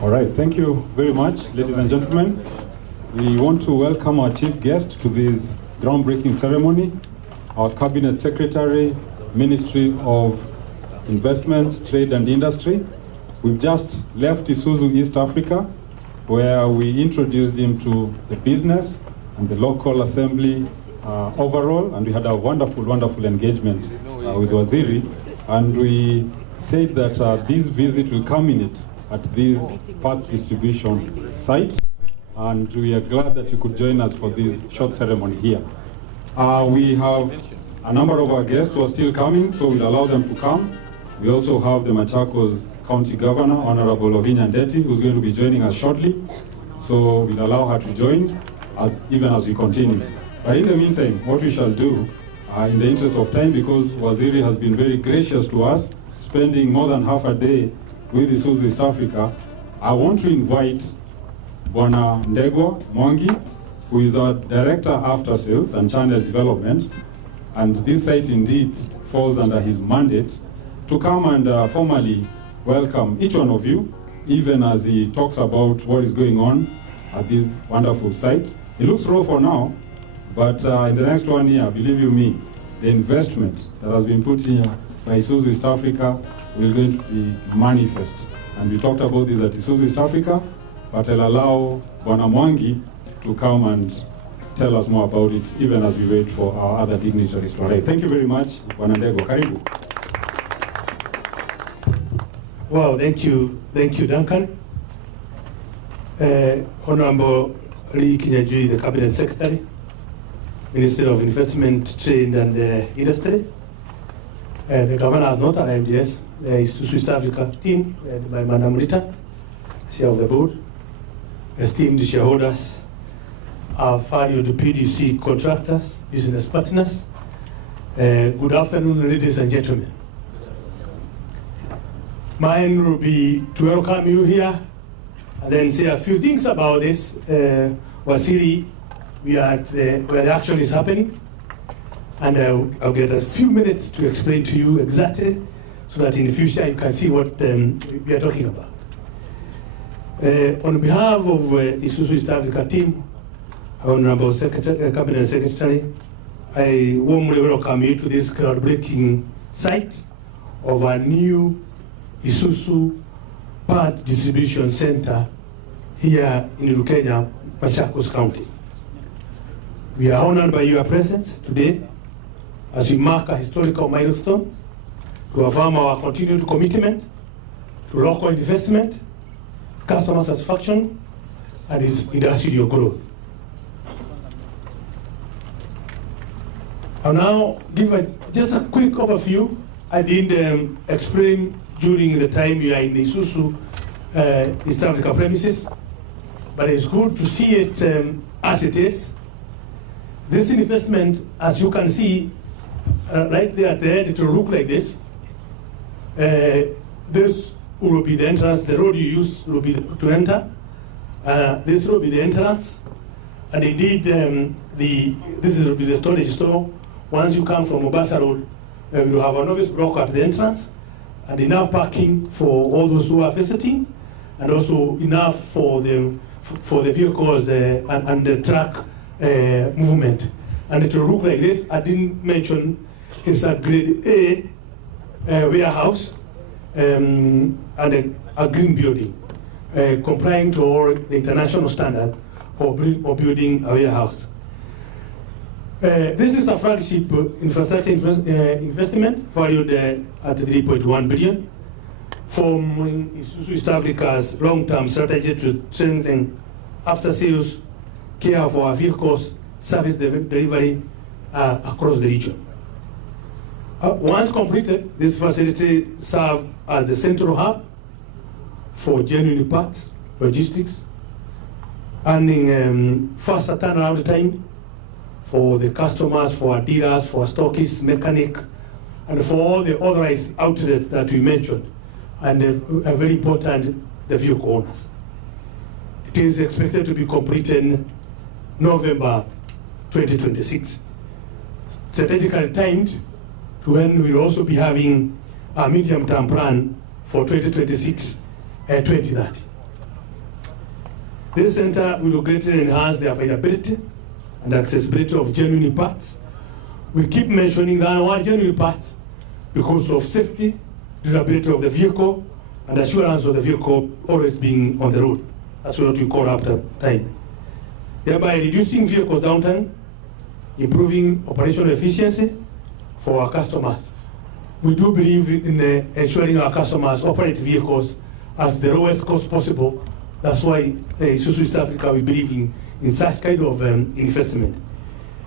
All right, thank you very much, ladies and gentlemen. We want to welcome our chief guest to this groundbreaking ceremony, our Cabinet Secretary, Ministry of Investments, Trade and Industry. We've just left Isuzu East Africa, where we introduced him to the business and the local assembly overall, and we had a wonderful, wonderful engagement with Waziri, and we said that this visit will culminate at this parts distribution site, and we are glad that you could join us for this short ceremony here. We have a number of our guests who are still coming, so we'll allow them to come. We also have the Machakos County Governor, Honorable Lukenya, who's going to be joining us shortly, so we'll allow her to join even as we continue. But in the meantime, what we shall do, in the interest of time, because Waziri has been very gracious to us, spending more than half a day with Isuzu East Africa, I want to invite Bwana Ndegwa Mwangi, who is our Director After Sales and Channel Development, and this site indeed falls under his mandate, to come and formally welcome each one of you, even as he talks about what is going on at this wonderful site. It looks raw for now, but in the next 1 year, believe you me, the investment that has been put here by Isuzu East Africa will going to be manifest. And we talked about this at Isuzu East Africa, but I'll allow Bwana Mwangi to come and tell us more about it, even as we wait for our other dignitaries to arrive. Thank you very much, Bwana Ndegwa. Karibu. Wow, thank you, Duncan. Honorable Lukenya, the Cabinet Secretary, Minister of Investment, Trade and Industry. The Governor has not arrived yet. The Isuzu East Africa team, led by Madam Rita, Chair of the Board, esteemed shareholders, our valued PDC contractors, business partners. Good afternoon, ladies and gentlemen. Mine will be to welcome you here and then say a few things about this. Waziri, we are at where the action is happening, and I'll get a few minutes to explain to you exactly, so that in the future you can see what we are talking about. On behalf of Isuzu East Africa team, Honorable Cabinet Secretary, I warmly welcome you to this groundbreaking site of a new Isuzu Part Distribution Center here in Lukenya, Machakos County. We are honored by your presence today as we mark a historical milestone to affirm our continued commitment to local investment, customer satisfaction, and its industrial growth. I'll now give just a quick overview. I didn't explain during the time we are in the Isuzu East Africa premises, but it's good to see it as it is. This investment, as you can see, right there at the end, it will look like this. This will be the entrance. The road you use will be to enter. This will be the entrance, and indeed, this will be the storage store. Once you come from Mombasa Road, we will have an office block at the entrance, and enough parking for all those who are visiting, and also enough for the vehicles and the truck movement. And it will look like this. I didn't mention it's a grade A warehouse and a green building, complying to all the international standard of building a warehouse. This is a flagship infrastructure investment valued at 3.1 billion, forming Isuzu East Africa's long-term strategy to strengthen after-sales care for our vehicles, service delivery across the region. Once completed, this facility serves as the central hub for genuine parts, logistics, earning faster turnaround time for the customers, for our dealers, for our stockists, mechanic, and for all the authorized outlets that we mentioned, and very important, the vehicle owners. It is expected to be completed November 2026. Strategically timed to when we'll also be having a medium-term plan for 2026 and 2030. This center will greatly enhance the availability and accessibility of genuine parts. We keep mentioning that one genuine parts because of safety, durability of the vehicle, and assurance of the vehicle always being on the road. That's what we call uptime. Thereby reducing vehicle downtime, improving operational efficiency for our customers. We do believe in ensuring our customers operate vehicles at the lowest cost possible. That's why Isuzu East Africa, we believe in such kind of investment.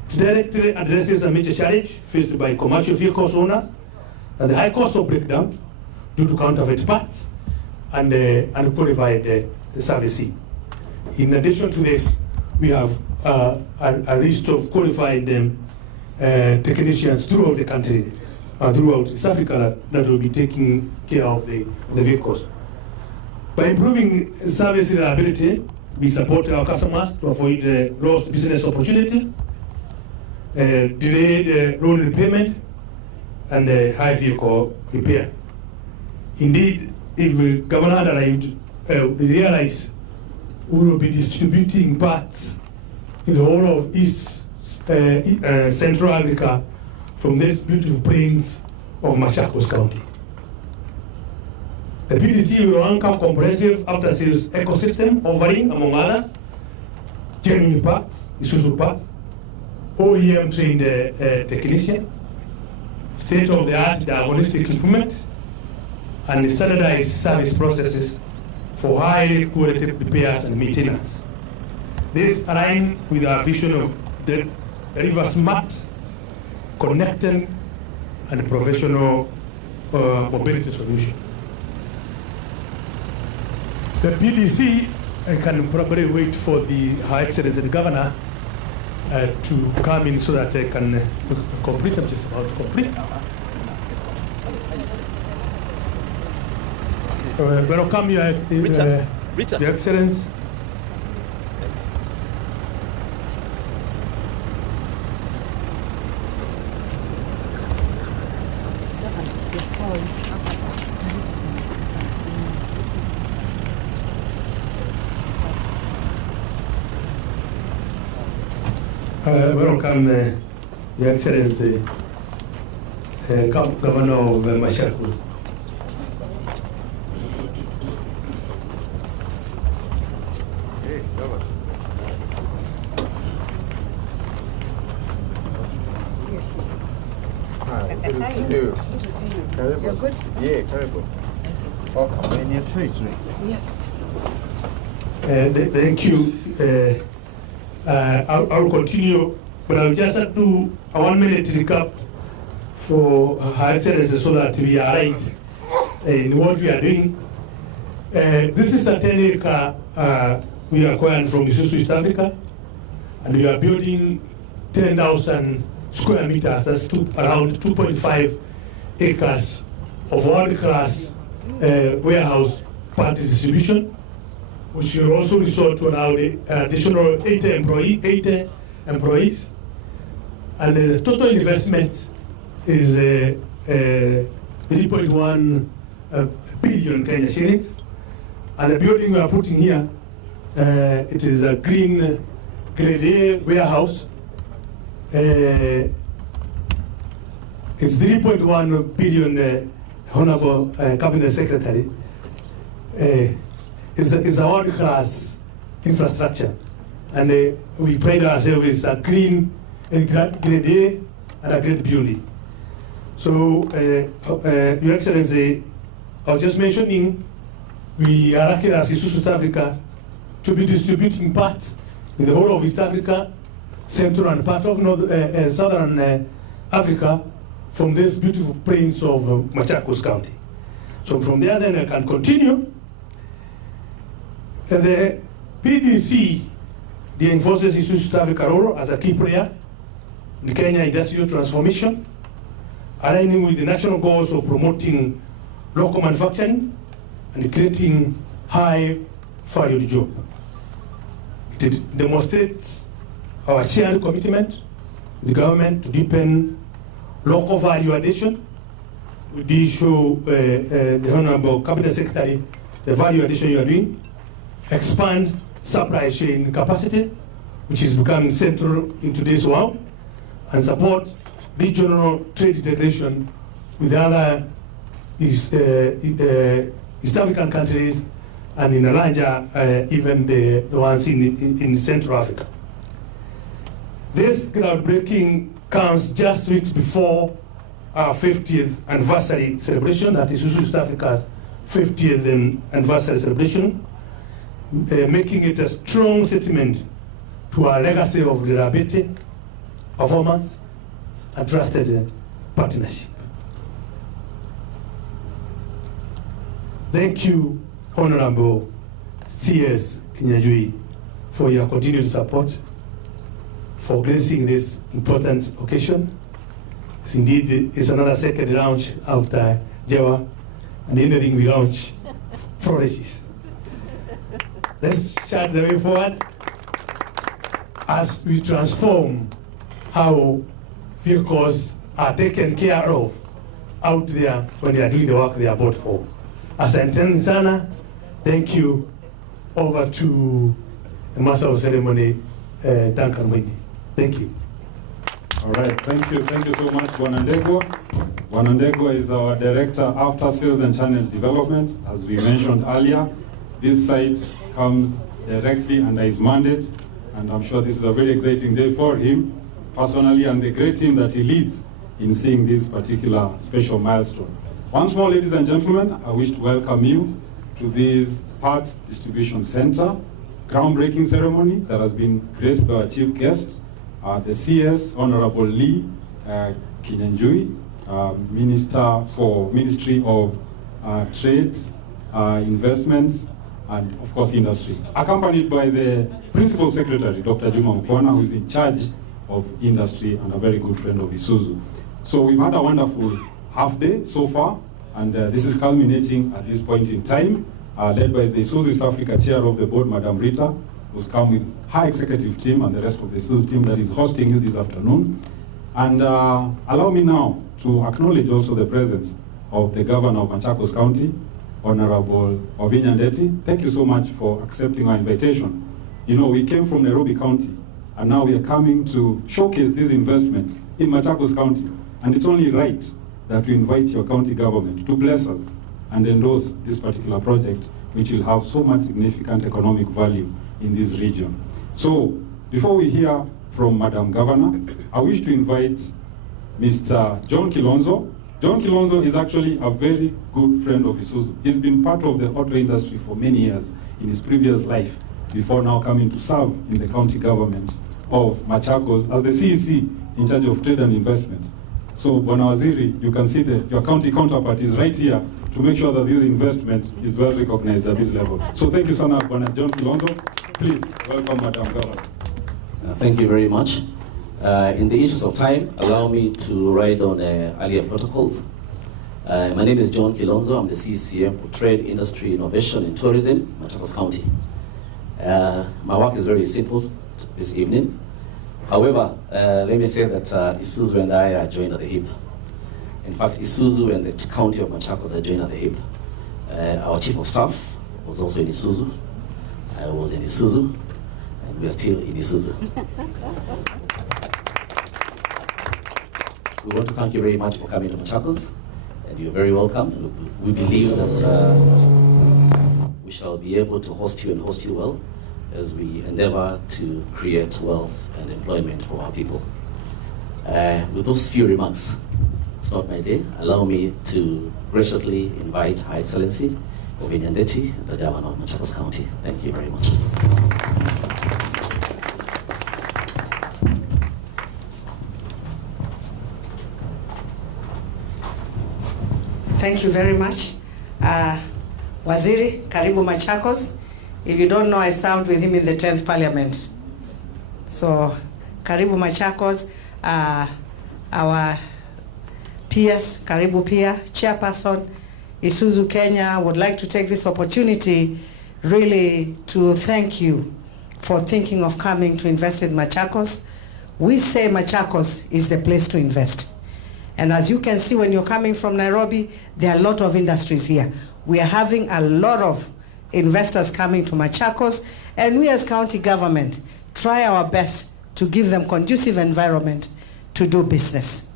It directly addresses a major challenge faced by commercial vehicles owners and the high cost of breakdown due to counterfeit parts and unqualified servicing. In addition to this, we have a list of qualified technicians throughout the country, throughout East Africa, that will be taking care of the vehicles. By improving service reliability, we support our customers to avoid lost business opportunities, delayed loan repayment, and high vehicle repair. Indeed, if the governor had arrived, we realize we will be distributing parts in the whole of East Central Africa from these beautiful plains of Machakos County. The PDC will anchor comprehensive after-sales ecosystem offering, among others, genuine parts, Isuzu parts, OEM-trained technician, state-of-the-art diagnostic equipment, and standardized service processes for high-quality repairs and maintenance. This aligns with our vision of deliver smart, connected, and professional mobility solution. The PDC can probably wait for the Her Excellency the Governor to come in so that I can complete. I'm just about to complete. Welcome, Your Excellency. Welcome, Your Excellency, Governor of Machakos. Good to see you. Good to see you. Karibu. You're good? Yeah, Karibu. Welcome in your territory. Yes. Thank you. I will continue, but I'll just do a 1 minute recap for Her Excellency so that we are right in what we are doing. This is a 10-acre we acquired from Isuzu East Africa, and we are building 10,000 square meters, that's around 2.5 acres of world-class warehouse part distribution, which will also resort to allow the additional 80 employees. And the total investment is 3.1 billion Kenya shillings. And the building we are putting here, it is a green grade A warehouse. It's 3.1 billion, Honorable Cabinet Secretary. It's a world-class infrastructure, and we pride ourselves as a green and grade A and a great building. So, Your Excellency, I was just mentioning, we are lucky as Isuzu East Africa to be distributing parts in the whole of East Africa, Central and part of Southern Africa, from these beautiful plains of Machakos County. So from there, then I can continue. The PDC reinforces Isuzu East Africa role as a key player in the Kenya industrial transformation, aligning with the national goals of promoting local manufacturing and creating high-valued jobs. It demonstrates our shared commitment with the government to deepen local value addition. We did show the Honorable Cabinet Secretary the value addition you are doing, expand supply chain capacity, which is becoming central in today's world, and support regional trade integration with other East African countries, and in a larger, even the ones in Central Africa. This groundbreaking comes just weeks before our 50th anniversary celebration, that is Isuzu East Africa's 50th anniversary celebration, making it a strong statement to our legacy of reliability, performance, and trusted partnership. Thank you, Honorable C.S. Kinyanjui, for your continued support, for gracing this important occasion. It's indeed, it's another second launch after Jewa, and anything we launch flourishes. Let's chart the way forward as we transform how vehicles are taken care of out there when they are doing the work they are bought for. Asanteni sana. Thank you. Over to the Master of Ceremony, Duncan Mwini. Thank you. All right, thank you so much, Bwanandego. Bwanandego is our Director After Sales and Channel Development. As we mentioned earlier, this site comes directly under his mandate, and I'm sure this is a very exciting day for him personally and the great team that he leads in seeing this particular special milestone. Once more, ladies and gentlemen, I wish to welcome you to this Parts Distribution Center groundbreaking ceremony that has been graced by our chief guest, the CS Honorable Lee Kinyanjui, Minister for Ministry of Trade, Investments, and of course Industry, accompanied by the Principal Secretary, Dr. Juma Mkwana, who is in charge of industry and a very good friend of Isuzu. So we've had a wonderful half day so far, and this is culminating at this point in time, led by the Isuzu East Africa Chair of the Board, Madam Rita, who's come with her executive team and the rest of the Isuzu team that is hosting you this afternoon. And allow me now to acknowledge also the presence of the Governor of Machakos County, Honorable Ovinya Ndeti. Thank you so much for accepting our invitation. You know, we came from Nairobi County, and now we are coming to showcase this investment in Machakos County. And it's only right that we invite your county government to bless us and endorse this particular project, which will have so much significant economic value in this region. So, before we hear from Madam Governor, I wish to invite Mr. John Kilonzo. John Kilonzo is actually a very good friend of Isuzu. He's been part of the auto industry for many years in his previous life, before now coming to serve in the county government of Machakos as the CEC in charge of trade and investment. So, Bwana Waziri, you can see that your county counterpart is right here to make sure that this investment is well recognized at this level. So thank you, Sana Bwana John Kilonzo. Please welcome Madam Governor. Thank you very much. In the interest of time, allow me to write on earlier protocols. My name is John Kilonzo. I'm the CCM for Trade, Industry, Innovation, and Tourism, Machakos County. My work is very simple this evening. However, let me say that Isuzu and I are joined at the hip. In fact, Isuzu and the county of Machakos are joined at the hip. Our chief of staff was also in Isuzu. I was in Isuzu, and we are still in Isuzu. We want to thank you very much for coming to Machakos, and you're very welcome. We believe that we shall be able to host you and host you well as we endeavor to create wealth and employment for our people. With those few remarks, it's not my day. Allow me to graciously invite Her Excellency Ovinya Ndeti, the Governor of Machakos County. Thank you very much. Thank you very much. Waziri, karibu Machakos. If you don't know, I served with him in the 10th Parliament. So, karibu Machakos. Our peers, karibu Pia, Chairperson, Isuzu Kenya, would like to take this opportunity really to thank you for thinking of coming to invest in Machakos. We say Machakos is the place to invest. And as you can see, when you're coming from Nairobi, there are a lot of industries here. We are having a lot of investors coming to Machakos, And we as county government try our best to give them conducive environment to do business.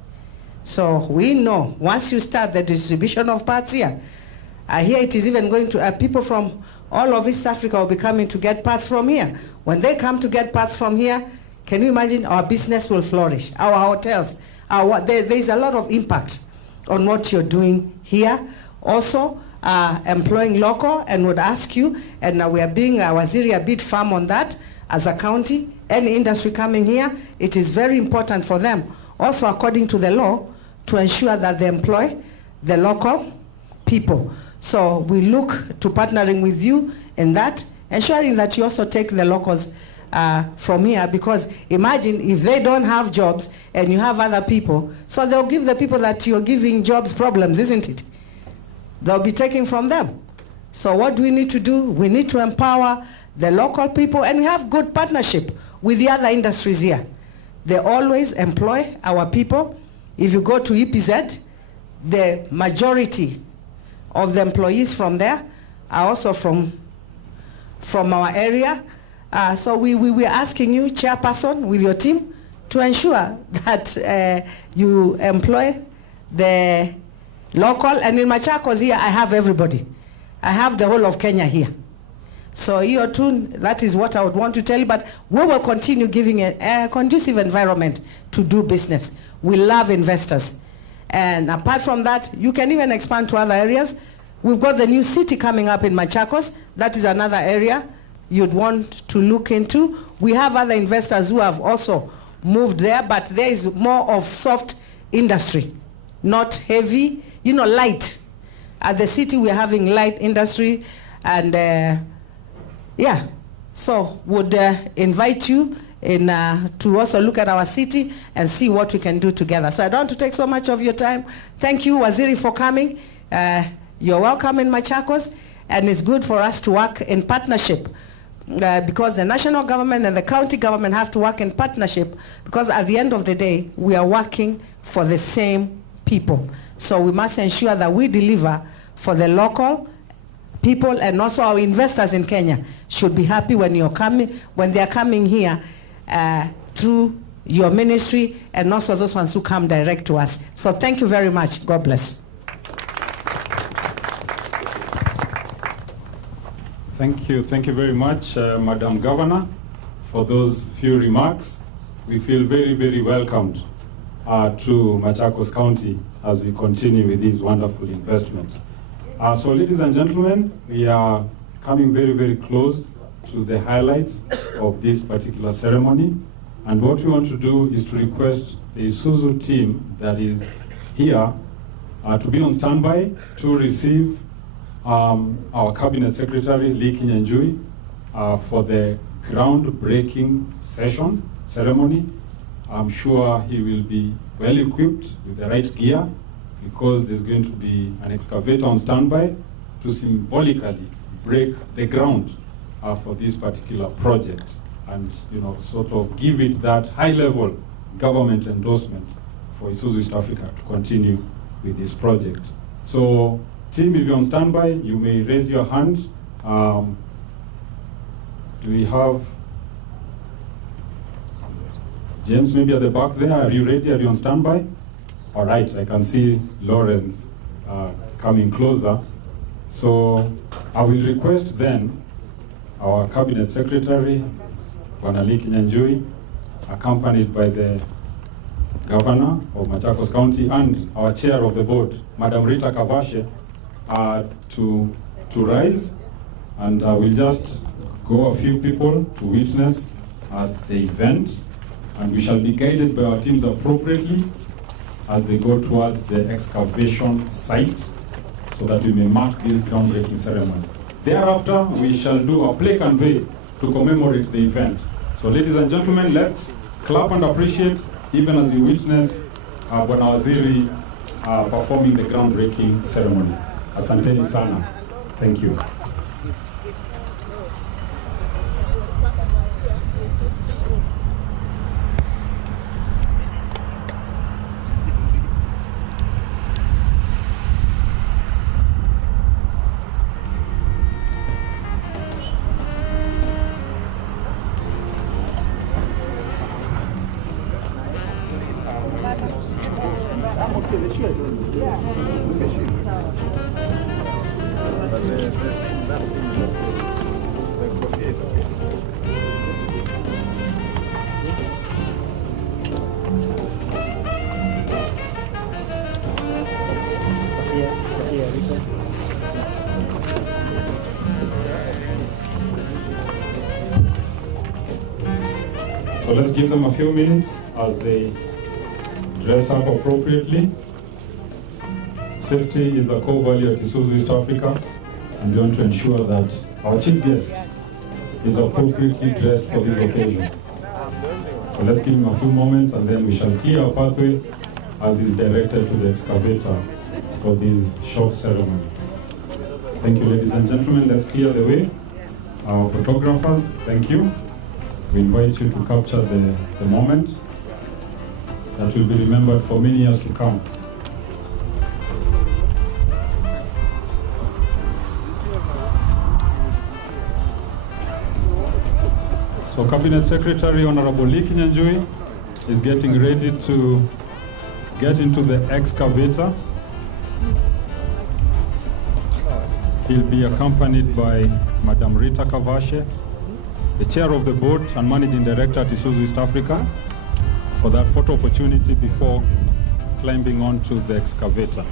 So we know once you start the distribution of parts here, I hear it is even going to, people from all of East Africa will be coming to get parts from here. When they come to get parts from here, can you imagine our business will flourish, our hotels, there's a lot of impact on what you're doing here. Also, employing local, and would ask you, and we are being Waziri a bit firm on that as a county. Any industry coming here, it is very important for them, also according to the law, to ensure that they employ the local people. So we look to partnering with you in that, ensuring that you also take the locals from here, because imagine if they don't have jobs and you have other people, so they'll give the people that you're giving jobs problems, isn't it? They'll be taking from them. So what do we need to do? We need to empower the local people, and we have good partnership with the other industries here. They always employ our people. If you go to EPZ, the majority of the employees from there are also from our area. So we're asking you, Chairperson, with your team, to ensure that you employ the local. And in Machakos here, I have everybody. I have the whole of Kenya here. So you too, that is what I would want to tell you, but we will continue giving a conducive environment to do business. We love investors. And apart from that, you can even expand to other areas. We've got the new city coming up in Machakos. That is another area you'd want to look into. We have other investors who have also moved there, but there is more of soft industry, not heavy, light. At the city, we're having light industry, and yeah, so would invite you in, to also look at our city and see what we can do together. So I don't want to take so much of your time. Thank you, Waziri, for coming. You're welcome in Machakos, and it's good for us to work in partnership, because the national government and the county government have to work in partnership, because at the end of the day, we are working for the same people. So we must ensure that we deliver for the local people, and also our investors in Kenya should be happy when they are coming here through your ministry, and also those ones who come direct to us. So thank you very much. God bless. Thank you very much, Madam Governor, for those few remarks. We feel very, very welcomed to Machakos County as we continue with this wonderful investment. So ladies and gentlemen, we are coming very, very close to the highlight of this particular ceremony. And what we want to do is to request the Isuzu team that is here to be on standby to receive our Cabinet Secretary, Lukenya, for the groundbreaking ceremony. I'm sure he will be well equipped with the right gear, because there's going to be an excavator on standby to symbolically break the ground for this particular project, and sort of give it that high-level government endorsement for Isuzu East Africa to continue with this project. So, team, if you're on standby, you may raise your hand. Do we have James maybe at the back there? Are you ready? Are you on standby? All right, I can see Lawrence coming closer. So I will request then our Cabinet Secretary, Lukenya, accompanied by the Governor of Machakos County and our Chair of the Board, Madam Rita Kavashe, to rise, and we'll just go a few people to witness the event, and we shall be guided by our teams appropriately as they go towards the excavation site, so that we may mark this groundbreaking ceremony. Thereafter, we shall do a plaque unveil to commemorate the event. So ladies and gentlemen, let's clap and appreciate, even as you witness Bwana Waziri performing the groundbreaking ceremony. Asanteni sana. Thank you. So let's give them a few minutes as they dress up appropriately. Safety is a core value at Isuzu East Africa, and we want to ensure that our chief guest is appropriately dressed for this occasion. So let's give him a few moments, and then we shall clear our pathway as is directed to the excavator for this short ceremony. Thank you, ladies and gentlemen. Let's clear the way. Our photographers, thank you. We invite you to capture the moment that will be remembered for many years to come. So Cabinet Secretary Honorable Lukenya is getting ready to get into the excavator. He'll be accompanied by Madam Rita Kavashe, the chair of the board and managing director at Isuzu East Africa, for that photo opportunity before climbing onto the excavator.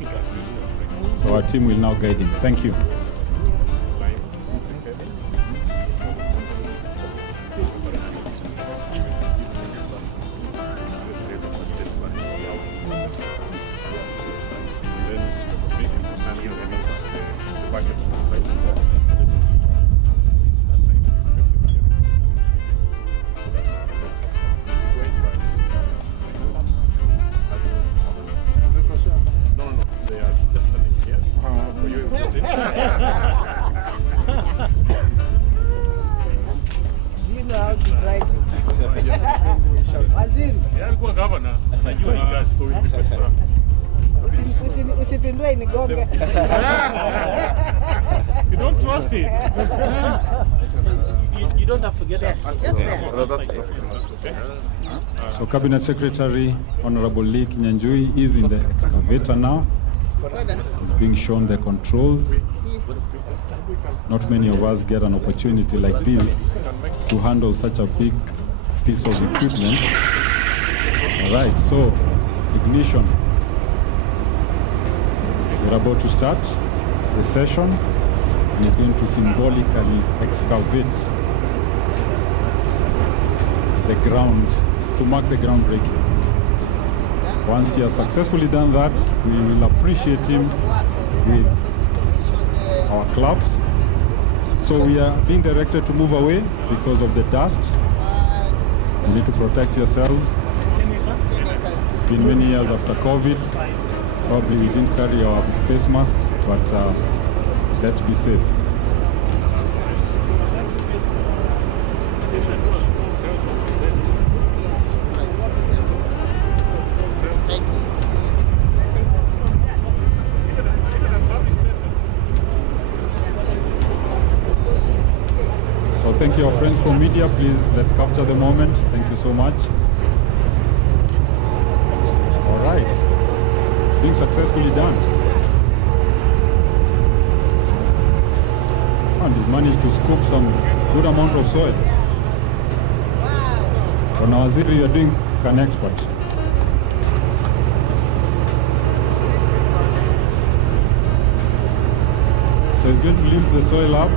So our team will now guide him. Thank you. You don't trust it. You don't have to get up. Just there. So Cabinet Secretary Honorable Lukenya is in the excavator now. He's being shown the controls. Not many of us get an opportunity like this to handle such a big piece of equipment. All right, so ignition. We're about to start the session, and it's going to symbolically excavate the ground to mark the groundbreaking. Once he has successfully done that, we will appreciate him with our claps. So we are being directed to move away because of the dust. You need to protect yourselves. It's been many years after COVID. Probably we didn't carry our face masks, but let's be safe. So thank you, our friends from media. Please, let's capture the moment. Thank you so much. All right. Being successfully done. And he's managed to scoop some good amount of soil. Wow. Now, Athiriver, you're doing an expert. So he's going to lift the soil up.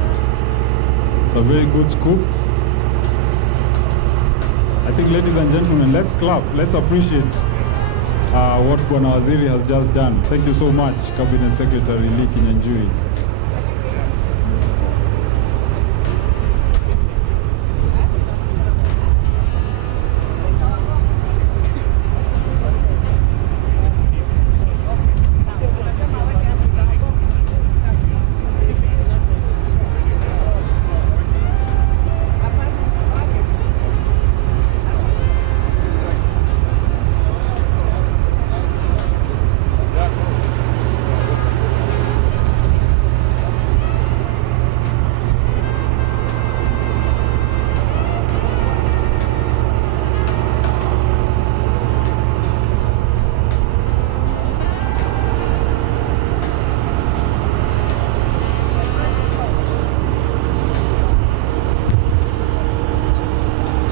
It's a very good scoop. I think, ladies and gentlemen, let's clap. Let's appreciate what Bwana Waziri has just done. Thank you so much, Cabinet Secretary Lukenya.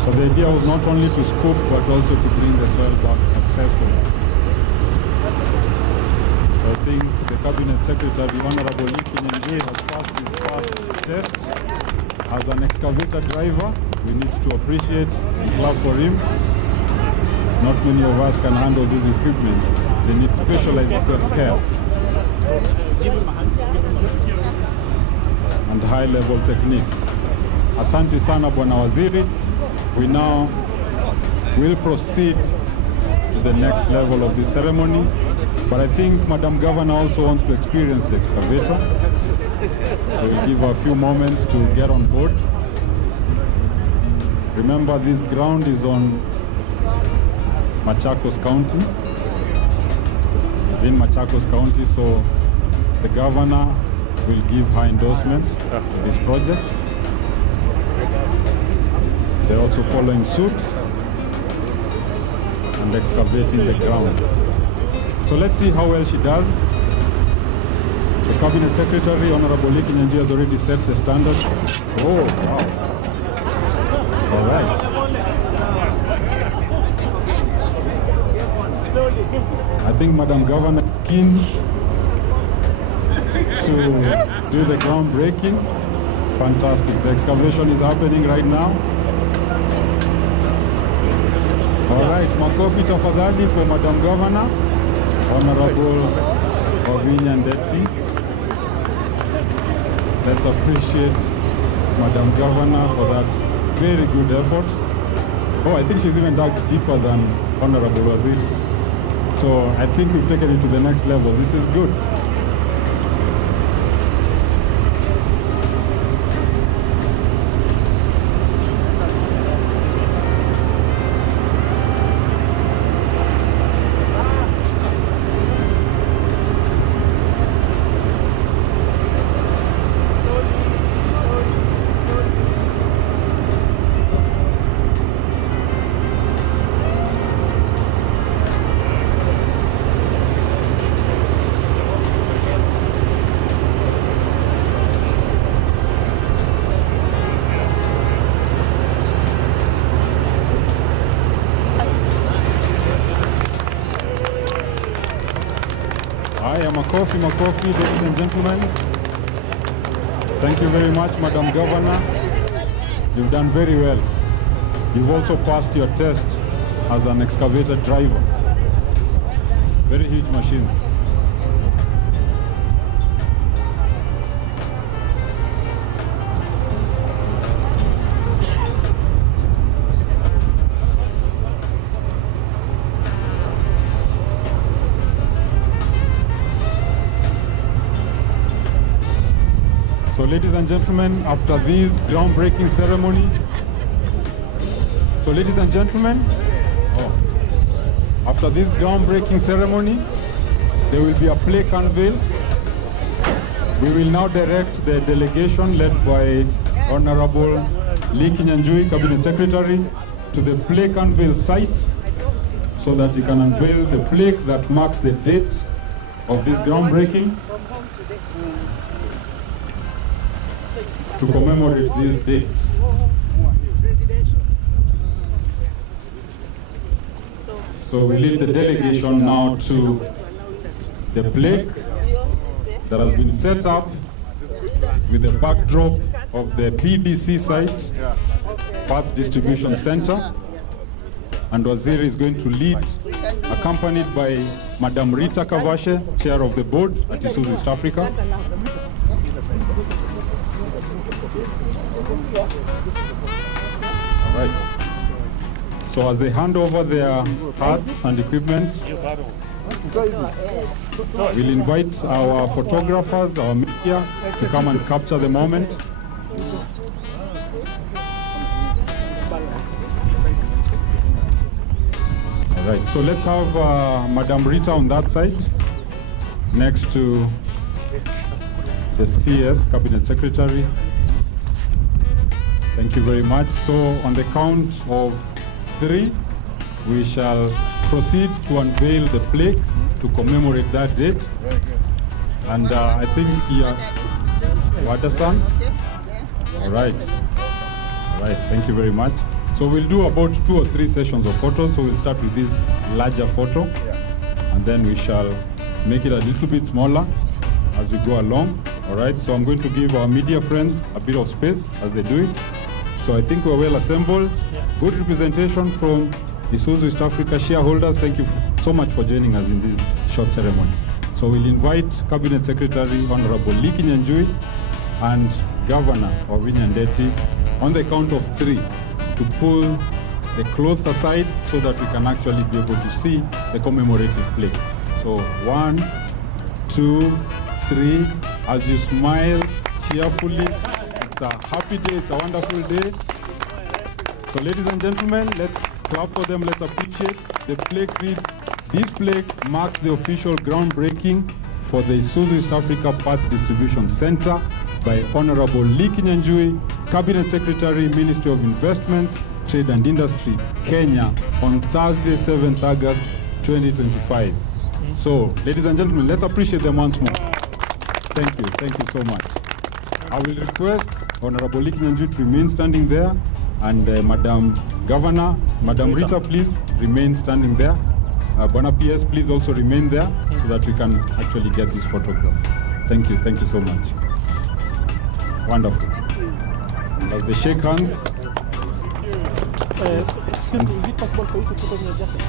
So the idea was not only to scoop, but also to bring the soil back successfully. So I think the Cabinet Secretary, Honorable Lukenya, has passed his first test. As an excavator driver, we need to appreciate and clap for him. Not many of us can handle these equipments. They need specialized care and high-level technique. Asante sana Bwana Waziri. We now will proceed to the next level of the ceremony. But I think Madam Governor also wants to experience the excavator. So we'll give her a few moments to get on board. Remember, this ground is on Machakos County. It's in Machakos County, so the governor will give her endorsement to this project. They're also following suit and excavating the ground. So let's see how well she does. The Cabinet Secretary, Honorable Lukenya, has already set the standard. Oh, wow. All right. I think Madam Governor is keen to do the groundbreaking. Fantastic. The excavation is happening right now. All right, makofi tafadhali for Madam Governor, Honorable Ovinya Ndeti. Let's appreciate Madam Governor for that very good effort. Oh, I think she's even dug deeper than Honorable Waziri. So I think we've taken it to the next level. This is good. Makofi, ladies and gentlemen. Thank you very much, Madam Governor. You've done very well. You've also passed your test as an excavator driver. Very huge machines. So ladies and gentlemen, after this groundbreaking ceremony, after this groundbreaking ceremony, there will be a plaque unveil. We will now direct the delegation led by Honorable Lukenya, Cabinet Secretary, to the plaque unveil site so that he can unveil the plaque that marks the date of this groundbreaking, to commemorate this date. So we lead the delegation now to the plaque that has been set up with the backdrop of the PDC site, Parts Distribution Center. And Waziri is going to lead, accompanied by Madam Rita Kavashe, Chair of the Board at Isuzu East Africa. All right. So as they hand over their parts and equipment, we'll invite our photographers, our media, to come and capture the moment. All right. So let's have Madam Rita on that side, next to the CS, Cabinet Secretary. Thank you very much. So on the count of 3, we shall proceed to unveil the plaque to commemorate that date. And I think here, Wadasan. All right. All right, thank you very much. So we'll do about 2 or 3 sessions of photos. So we'll start with this larger photo, and then we shall make it a little bit smaller as we go along. All right, so I'm going to give our media friends a bit of space as they do it. So I think we're well assembled. Good representation from Isuzu East Africa shareholders. Thank you so much for joining us in this short ceremony. So we'll invite Cabinet Secretary Honorable Lukenya and Governor Wavinya Ndeti on the count of 3 to pull the cloth aside so that we can actually be able to see the commemorative plaque. So 1, 2, 3. As you smile cheerfully, it's a happy day, it's a wonderful day. So ladies and gentlemen, let's clap for them, let's appreciate the plaque read. This plaque marks the official groundbreaking for the Isuzu East Africa Parts Distribution Center by Honorable Lukenya, Cabinet Secretary, Ministry of Investments, Trade and Industry, Kenya, on Thursday, 7th August 2025. So, ladies and gentlemen, let's appreciate them once more. Thank you so much. I will request Honorable Lukenya to remain standing there, and Madam Governor, Madam Rita, please remain standing there. Bona PS, please also remain there so that we can actually get this photograph. Thank you so much. Wonderful. And as they shake hands. Is it possible for you to put on your jacket?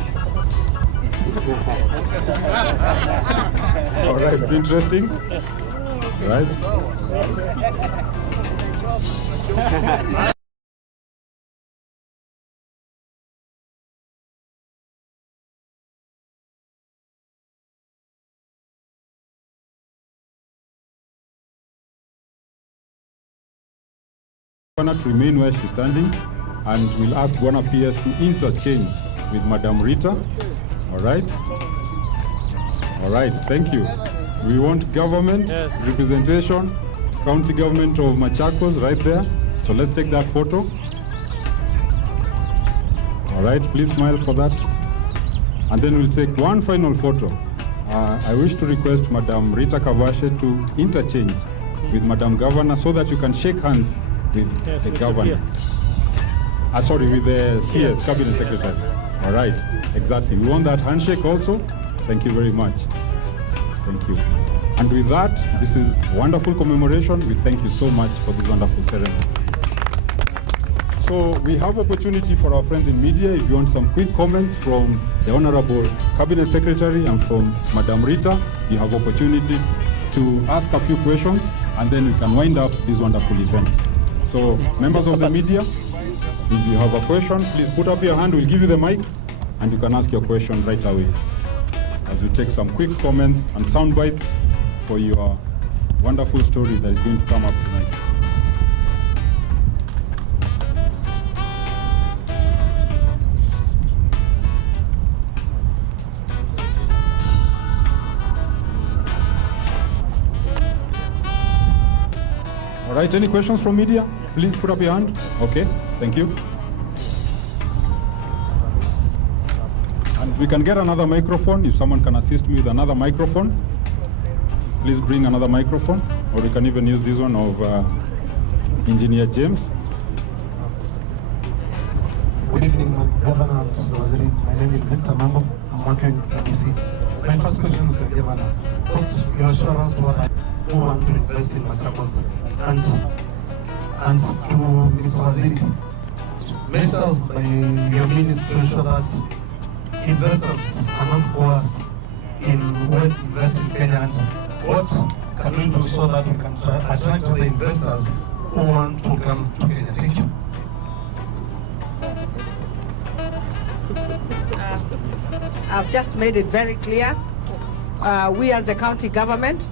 All right, interesting. Right. To remain where she's standing, and we'll ask Bona PS to interchange with Madam Rita. All right? All right, thank you. We want government representation, county government of Machakos right there. So let's take that photo. All right, please smile for that. And then we'll take one final photo. I wish to request Madam Rita Kavashe to interchange with Madam Governor so that you can shake hands with the governor. Sorry, with the CS, Cabinet Secretary. All right, exactly. We want that handshake also. Thank you very much. Thank you. And with that, this is wonderful commemoration. We thank you so much for this wonderful ceremony. So we have opportunity for our friends in media. If you want some quick comments from the Honorable Cabinet Secretary and from Madam Rita, you have opportunity to ask a few questions, and then we can wind up this wonderful event. So members of the media, if you have a question, please put up your hand. We'll give you the mic, and you can ask your question right away. As we take some quick comments and sound bites for your wonderful story that is going to come up tonight. All right, any questions from media? Please put up your hand. Okay, thank you. And we can get another microphone. If someone can assist me with another microphone, please bring another microphone, or we can even use this one of Engineer James. Good evening, Governor and Waziri. My name is Victor Mambo. I'm working at KBC. My first question is the Governor. What's your assurance to what I want to invest in Machakos? And to Mr. Waziri, measures by your ministry to ensure that investors are not coerced in when invest in Kenya, and what can we do so that we can attract other investors who want to come to Kenya? Thank you. I've just made it very clear. We as the county government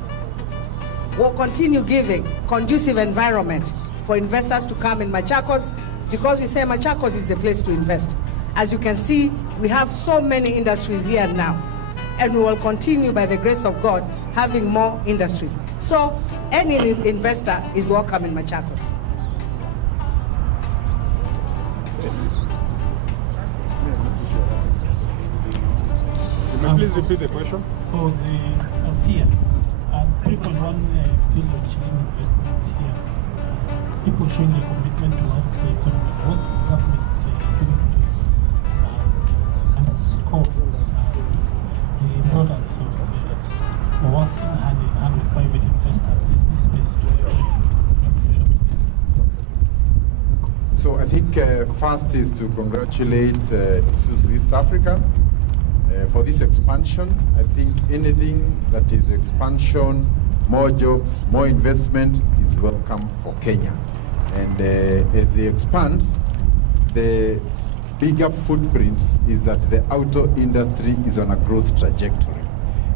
will continue giving conducive environment for investors to come in Machakos, because we say Machakos is the place to invest. As you can see, we have so many industries here now, and we will continue, by the grace of God, having more industries. So any investor is welcome in Machakos. Please repeat the question. For the CS, 3.1 billion shilling investment here. People showing the commitment to what the government doing and scope the importance of working hand in hand with private investors in this space. think first is to congratulate Isuzu East Africa for this expansion. I think anything that is expansion, more jobs, more investment is welcome for Kenya. And as they expand, the bigger footprint is that the auto industry is on a growth trajectory.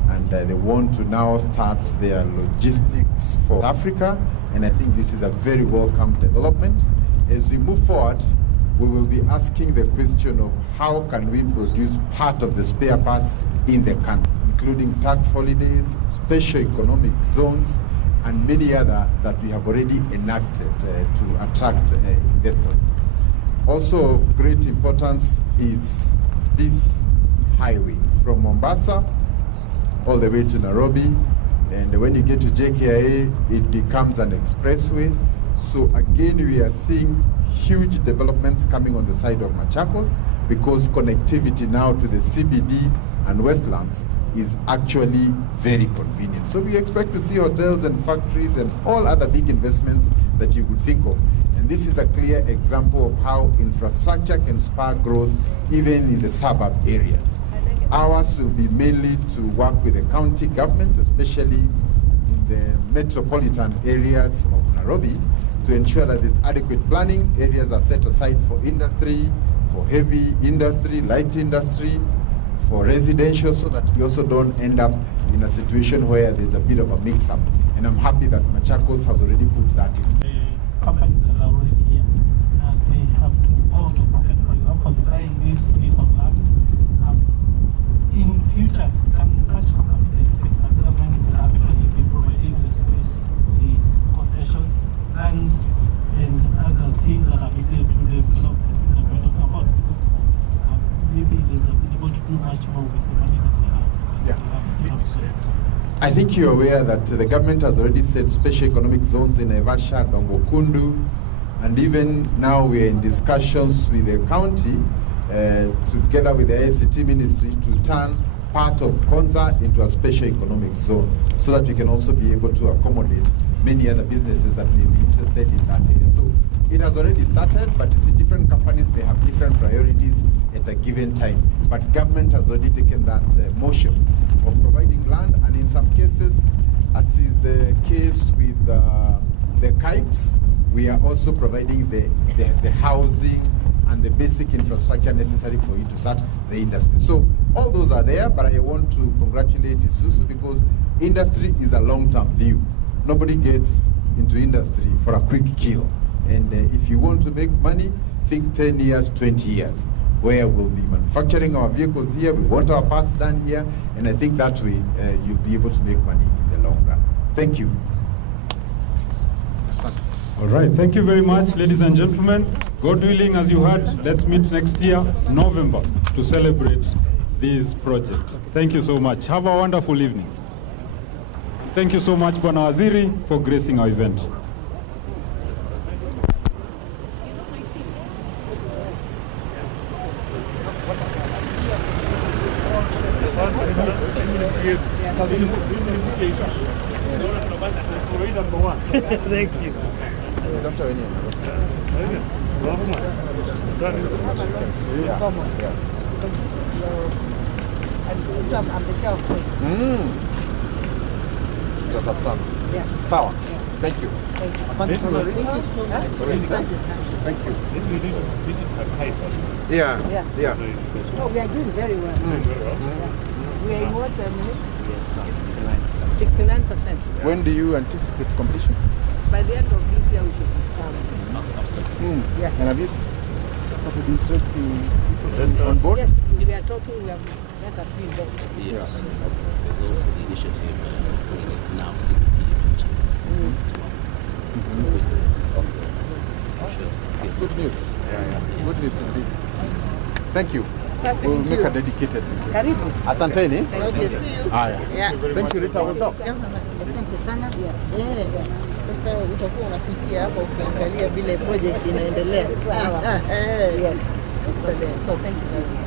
And they want to now start their logistics for Africa. And I think this is a very welcome development. As we move forward, we will be asking the question of how can we produce part of the spare parts in the country, including tax holidays, special economic zones, and many other that we have already enacted to attract investors. Also of great importance is this highway from Mombasa all the way to Nairobi. And when you get to JKIA, it becomes an expressway. So again, we are seeing huge developments coming on the side of Machakos because connectivity now to the CBD and Westlands is actually very convenient. So we expect to see hotels and factories and all other big investments that you could think of. And this is a clear example of how infrastructure can spur growth even in the suburb areas. Ours will be mainly to work with the county governments, especially in the metropolitan areas of Nairobi, to ensure that there's adequate planning. Areas are set aside for industry, for heavy industry, light industry, for residential, so that we also don't end up in a situation where there's a bit of a mix-up. And I'm happy that Machakos has already put that in. The companies that are already here, they have to go out of pocket, for example, buying this piece of land. In future, can such companies expect that the government will actually be providing the space, the concessions, land, and other things that are needed to develop the things that we're talking about? Because maybe they will be able to do much more with the money that they have. Yeah. I think you're aware that the government has already set special economic zones in Naivasha, Dongokundu, and even now we are in discussions with the county together with the ICT ministry to turn part of Konza into a special economic zone so that we can also be able to accommodate many other businesses that may be interested in that area. So it has already started, but you see different companies may have different priorities at a given time. But government has already taken that motion of providing land, and in some cases, as is the case with the KIPES, we are also providing the housing and the basic infrastructure necessary for you to start the industry. So all those are there, but I want to congratulate Isuzu because industry is a long-term view. Nobody gets into industry for a quick kill. And if you want to make money, think 10 years, 20 years, where we'll be manufacturing our vehicles here, we want our parts done here, and I think that way you'll be able to make money in the long run. Thank you. All right, thank you very much, ladies and gentlemen. God willing, as you heard, let's meet next year, November, to celebrate this project. Thank you so much. Have a wonderful evening. Thank you so much, Bwana Waziri, for gracing our event. Thank you. I'm the chair of trade. Yeah. Sawa. Thank you. Thank you. Asante sana. Thank you so much. Thank you. Yeah. Yeah. No, we are doing very well. Yeah. We are in what? 69%. When do you anticipate completion? By the end of this year, we should be sound. Yeah. And have you started interesting people on board? Yes, we are talking. We have got a few investors. Yes. There's also the initiative now CBP mentioned. It's good news. Good news indeed. Thank you. We'll make a dedicated visit. Karibu. Asanteni. Thank you. See you. Thank you, Rita. We'll talk. Asante sana. Sasa utakuwa unapitia hapo ukiangalia vile project inaendelea. Yes. Excellent. So thank you very much.